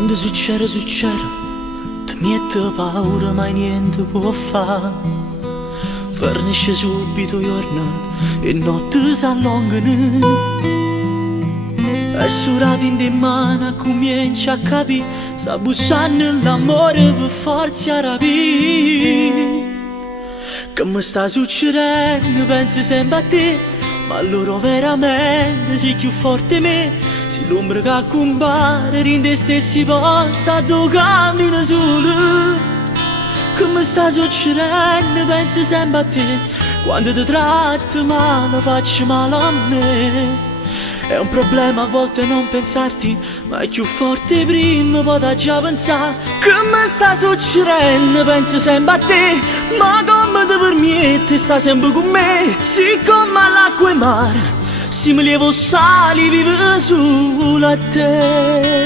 Quando succede, succede, ti mette paura ma niente può fare. Fornisce subito giorno e notte s'allungano. E surati in de mano comincia a capire, sta bussando l'amore per forza rapire. Che mi sta succedendo, penso sempre a te, ma loro veramente sei più forte di me. Se l'ombra che compare in te stessi posti, tu cammini solo. Che mi sta succedendo, penso sempre a te, quando ti tratto male faccio male a me. È un problema a volte non pensarti, ma è più forte prima, poi da già pensare. Che mi sta succedendo, penso sempre a te, ma come ti permetti, sta sempre con me. Siccome l'acqua e mare, se mi levo sali, vivo solo a te.